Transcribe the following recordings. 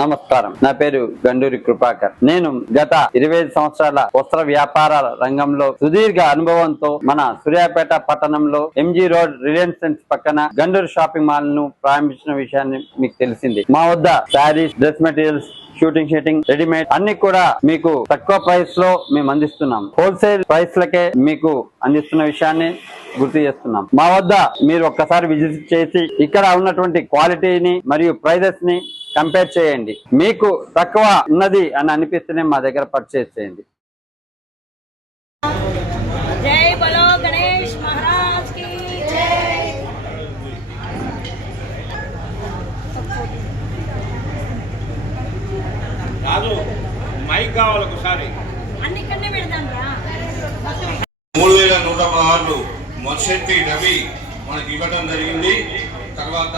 నమస్కారం. నా పేరు గండూరి కృపాకర్. నేను గత 25 సంవత్సరాల వస్త్ర వ్యాపారాల రంగంలో సుదీర్ఘ అనుభవంతో మన సూర్యాపేట పట్టణంలో ఎంజీ రోడ్ రిలయన్స్ ట్రెండ్స్ పక్కన గండూరి షాపింగ్ మాల్ ను ప్రారంభించిన విషయాన్ని మీకు తెలిసింది. మా వద్ద saris, dress materials, shooting readymade అన్ని కూడా మీకు తక్కువ ప్రైస్ లో మేము అందిస్తున్నాం. హోల్సేల్ ప్రైస్ లకే మీకు అందిస్తున్న విషయాన్ని గుర్తు చేస్తున్నాం. మా వద్ద మీరు ఒక్కసారి విజిట్ చేసి ఇక్కడ ఉన్నటువంటి క్వాలిటీని మరియు ప్రైజెస్ ని కంపేర్ చేయండి. మీకు తక్కువ ఉన్నది అని అనిపిస్తేనే మా దగ్గర పర్చేస్ చేయండి. జై బలో గణేష్ మహారాజ్ కి జై. కాదు మైక్ కావాలి ఒకసారి. అన్ని కన్నే పెడదాం రా. 3116 మొదటి రవి మనకి ఇవ్వడం జరిగింది. తర్వాత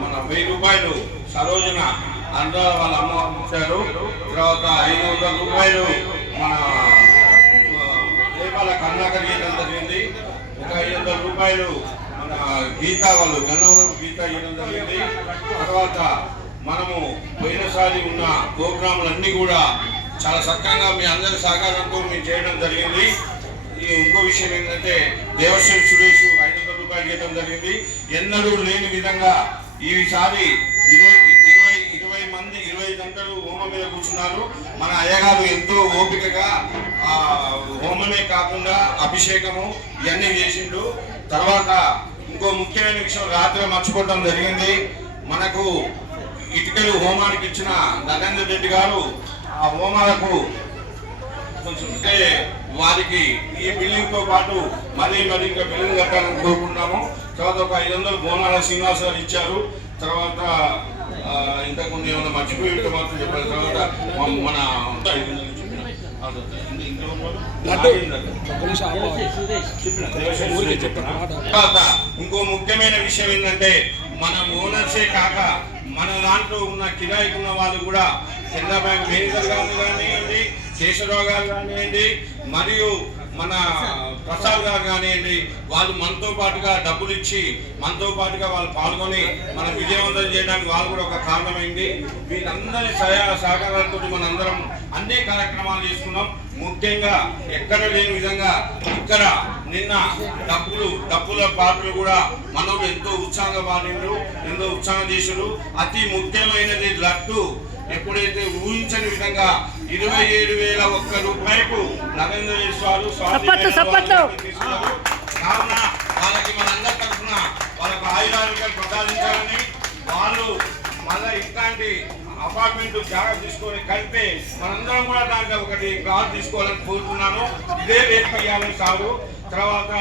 మన 1000 రూపాయలు సరోజన అందరూ వాళ్ళ అమ్మ ఇచ్చారు. తర్వాత 500 రూపాయలు మన రేపాల కర్ణాకర్ ఇవ్వడం జరిగింది. ఒక 500 రూపాయలు మన గీత వాళ్ళు గన్నవరం గీత ఇవ్వడం జరిగింది. తర్వాత మనము పోయినసారి ఉన్న ప్రోగ్రాంలన్నీ కూడా చాలా చక్కగా మీ అందరి సహకారంతో మేము చేయడం జరిగింది. ఇంకో విషయం ఏంటంటే దేవశ్రీ సురేష్ 500 రూపాయలు ఇవ్వడం జరిగింది. ఎన్నడూ లేని విధంగా ఈసారి 20 మంది 20 గంటలు హోమం మీద కూర్చున్నారు. మన అయ్యగారు ఎంతో ఓపికగా హోమమే కాకుండా అభిషేకము ఇవన్నీ చేసిండు. తర్వాత ఇంకో ముఖ్యమైన విషయం రాత్రి మర్చిపోవడం జరిగింది. మనకు ఇటుకలు హోమానికి ఇచ్చిన నరేంద్ర రెడ్డి గారు ఆ హోమాలకు కొంచెం వారికి ఈ బిల్డింగ్ తో పాటు మరీ ఇంకా బిల్డింగ్ కట్టాలని కోరుకుంటున్నాము. తర్వాత ఒక 500 బోనాల శ్రీనివాస్ గారు ఇచ్చారు. తర్వాత ఇంతకుముందు ఏమైనా మర్చిపోయి మాత్రం చెప్పారు. తర్వాత మన ఇంకో ముఖ్యమైన విషయం ఏంటంటే మన ఓనర్సే కాక మన దాంట్లో ఉన్న కిరాయికి ఉన్న వాళ్ళు కూడా కెనరా బ్యాంక్ మేనేజర్ గారు కానివ్వండి, శేషరావు గారు కానివ్వండి, మరియు మన ప్రసాద్ గారు కానివ్వండి, వాళ్ళు మనతో పాటుగా డబ్బులు ఇచ్చి మనతో పాటుగా వాళ్ళు పాల్గొని మనం విజయవంతం చేయడానికి వాళ్ళు కూడా ఒక కారణమైంది. వీళ్ళందరి సహకారాలతో మనందరం అన్ని కార్యక్రమాలు చేసుకున్నాం. ముఖ్యంగా ఎక్కడ లేని విధంగా ఇక్కడ నిన్న డబ్బుల పాటలు కూడా మనోడు ఎంతో ఉత్సాహంగా పాడిండ్రు, ఎంతో ఉత్సాహం చేశారు. అతి ముఖ్యమైనది లడ్డు ఎప్పుడైతే ఊహించని విధంగా 27,001 రూపాయలకు నరేంద్రేశ్వరు కావున వాళ్ళకి మనందరి తరఫున వాళ్ళకు ఆయురారోగ్యాలు ప్రసాదించాలని, వాళ్ళు మళ్ళీ ఇట్లాంటి అపార్ట్మెంట్ జాగ్రత్త తీసుకొని కలిపే మనందరం కూడా దాంట్లో ఒకటి కార్ తీసుకోవాలని కోరుతున్నాను. ఇదే రేపు ఇవ్వాలని సారు. తర్వాత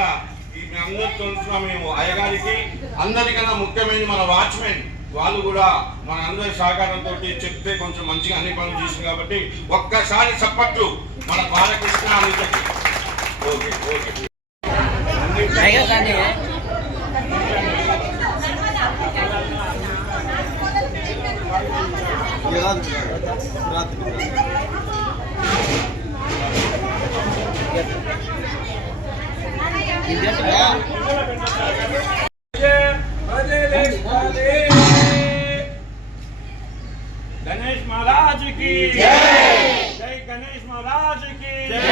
అందరితో మేము అయ్యగారికి అందరికన్నా ముఖ్యమైనది మన వాచ్మెన్ వాళ్ళు కూడా మన అందరి సహకారంతో చెప్తే కొంచెం మంచిగా అన్ని పనులు చేసింది. కాబట్టి ఒక్కసారి సప్పట్లు మన బాలకృష్ణ అందరికి. ఓకే ఓకే गणेश महाराज की जय. जय गणेश महाराज की जय.